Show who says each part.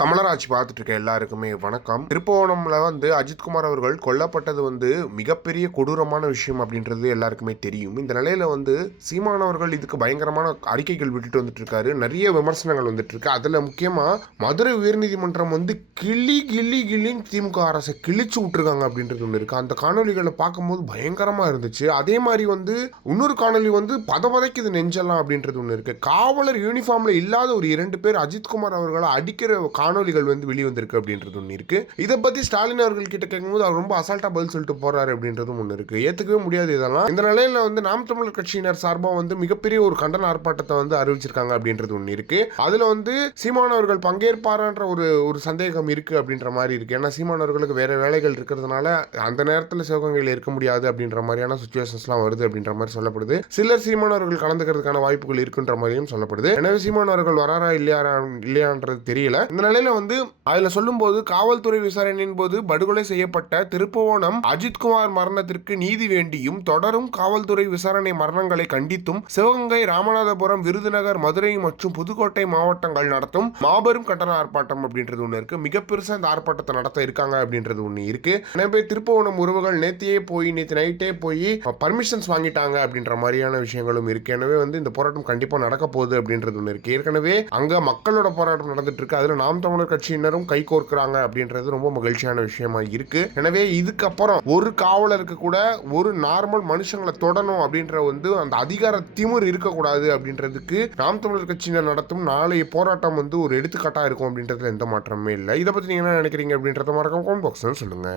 Speaker 1: தமிழராட்சி பார்த்துட்டு இருக்க எல்லாருக்குமே வணக்கம். திருப்போணம்ல வந்து அஜித்குமார் அவர்கள் கொல்லப்பட்டது வந்து மிகப்பெரிய கொடூரமான விஷயம் அப்படின்றது எல்லாருக்குமே தெரியும். இந்த நிலையில வந்து சீமான் அவர்கள் இதுக்கு பயங்கரமான அறிக்கைகள் விட்டுட்டு வந்துட்டு இருக்காரு நிறைய விமர்சனங்கள் வந்துட்டு இருக்கு அதுல முக்கியமா மதுரை உயர்நீதிமன்றம் வந்து கிளி கிளி கிளின்னு திமுக அரசை கிழிச்சு விட்டுருக்காங்க அப்படின்றது ஒன்று இருக்கு. அந்த காணொலிகளை பார்க்கும்போது பயங்கரமா இருந்துச்சு. அதே மாதிரி வந்து இன்னொரு காணொலி வந்து பதபதைக்குது நெஞ்செல்லாம் அப்படின்றது ஒன்று இருக்கு. காவலர் யூனிஃபார்ம்ல இல்லாத ஒரு இரண்டு பேர் அஜித்குமார் அவர்களை அடிக்கிற காணொலிகள் வந்து வெளிவந்திருக்கு அப்படின்றது ஒன்று இருக்கு. இதை பற்றி ஸ்டாலின் அவர்கள் கிட்ட கேட்கும்போது அவர் ரொம்ப அசால்ட்டாக பதில் சொல்லிட்டு போகிறாரு அப்படின்றதும் ஒன்று இருக்குது ஏற்றுக்கவே முடியாது இதெல்லாம். இந்த நிலையில் வந்து நாம் தமிழர் கட்சியினர் சார்பாக வந்து மிகப்பெரிய ஒரு கண்டன ஆர்ப்பாட்டத்தை வந்து அறிவிச்சிருக்காங்க அப்படின்றது ஒன்று இருக்குது அதில் வந்து சீமான் அவர்கள் பங்கேற்பாரான்ற ஒரு ஒரு சந்தேகம் இருக்குது அப்படின்ற மாதிரி இருக்குது ஏன்னா சீமான் அவர்களுக்கு வேலைகள் இருக்கிறதுனால அந்த நேரத்தில் சிவகங்கையில் இருக்க முடியாது அப்படின்ற மாதிரியான சுச்சுவேஷன்ஸ்லாம் வருது அப்படின்ற மாதிரி சொல்லப்படுது. சிலர் சீமான் அவர்கள் கலந்துக்கிறதுக்கான வாய்ப்புகள் இருக்குன்ற மாதிரியும் சொல்லப்படுது. எனவே சீமான் அவர்கள் வராரா இல்லையா இல்லையான்றது தெரியல. இந்த நிலையில வந்து அதுல சொல்லும்போது காவல்துறை விசாரணையின் போது படுகொலை செய்யப்பட்ட திருப்புவனம் அஜித்குமார் மரணத்திற்கு நீதி வேண்டியும் தொடரும் காவல்துறை விசாரணை மரணங்களை கண்டித்தும் சிவகங்கை ராமநாதபுரம் விருதுநகர் மதுரை மற்றும் புதுக்கோட்டை மாவட்டங்கள் நடத்தும் மாபெரும் கண்டன ஆர்ப்பாட்டம் அப்படின்றது ஒன்று இருக்கு. மிக பெருசாக இந்த ஆர்ப்பாட்டத்தை நடத்த இருக்காங்க அப்படின்றது ஒன்று இருக்கு. எனவே திருப்புவனம் உறவுகள் நேத்தியே போய் நேற்று நைட்டே போய் பர்மிஷன்ஸ் வாங்கிட்டாங்க அப்படின்ற மாதிரியான விஷயங்களும் இருக்கு. எனவே வந்து இந்த போராட்டம் கண்டிப்பா நடக்க போகுது அப்படின்றது ஒன்று இருக்கு. ஏற்கனவே அங்க மக்களோட போராட்டம் நடந்துட்டு இருக்கு. அதுல நாம் தமிழர் கட்சியினரும் கை கோர்க்கிறாங்க அப்படின்றது ரொம்ப மகிழ்ச்சியான விஷயமா இருக்கு. எனவே இதுக்கப்புறம் ஒரு காவலருக்கு கூட ஒரு நார்மல் மனுஷங்களை தொடணும் அப்படின்ற வந்து அந்த அதிகார திமிர் இருக்கக்கூடாது அப்படின்றதுக்கு நாம் தமிழர் கட்சியினர் நடத்தும் நாளைய போராட்டம் வந்து ஒரு எடுத்துக்காட்டா இருக்கும் அப்படின்றதுல எந்த மாற்றமே இல்லை. இதை பத்தி நீங்க என்ன நினைக்கிறீங்க அப்படின்றத மறக்காம கமெண்ட் பாக்ஸ் சொல்லுங்க.